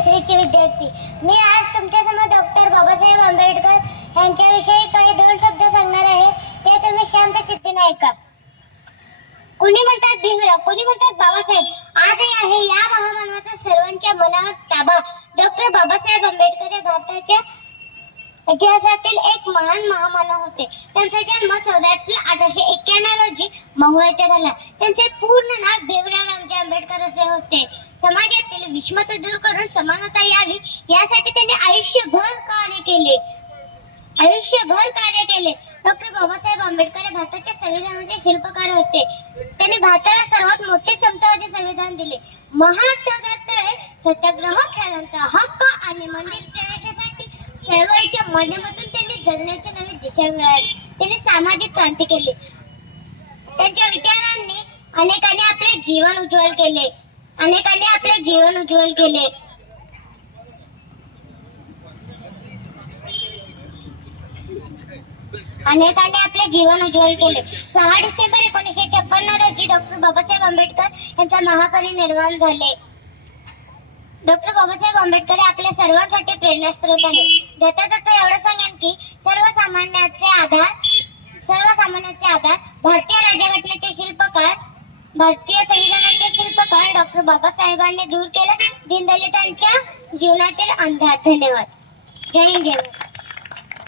तिसरीची विद्यार्थी। मी आज तुमच्यासमोर डॉक्टर बाबासाहेब आंबेडकर यांच्याविषयी काही दोन शब्द सांगणार आहे, ते तुम्ही शांत चित्ताने ऐका। कोणी म्हणतात भीमराव, कोणी म्हणतात बाबासाहेब, आजही आहे या महामानवाचा सर्वांच्या मनावर ताबा। डॉक्टर बाबासाहेब आंबेडकर हे भारताच्या इतिहासातील एक महान महामानव होते। त्यांचा जन्म 14 एप्रिल 1891 रोजी महुआ येथे झाला। त्यांचे पूर्ण नाव भीमराव रामजी आंबेडकर असे होते। समाजातील विषमता दूर करून समानता यावी यासाठी त्यांनी आयुष्यभर कार्य केले। डॉक्टर बाबासाहेब आंबेडकर हे भारताच्या संविधानाचे शिल्पकार होते। त्यांनी भारताला सर्वात मोठे समतावादी संविधान दिले। महान 14 तळे सत्याग्रह, खेळांचा हक्क आणि मंदिर प्रवेशासाठी चळवळीच्या माध्यमातून त्यांनी जगण्याची नवी दिशा मिळाली। त्यांनी सामाजिक क्रांती केली। त्यांच्या विचारांनी अनेकांनी आपले जीवन उज्ज्वल केले। सहा डिसेंबर 1956 रोजी डॉक्टर बाबासाहेब आंबेडकर यांचा महापरिनिर्वाण झाले। डॉक्टर बाबासाहेब आंबेडकर हे आपल्या सर्वांसाठी प्रेरणास्त्रोत आहे। जाता एवढं सांगेन की सर्वसामान्याचे आधार भारतीय राज्यघटनेचे शिल्पकार, भारतीय संविधानाचे शिल्पकार डॉक्टर बाबासाहेबांनी दूर केला दीनदलितांच्या जीवनातील अंधार। धन्यवाद। जय हिंद, जय भारत।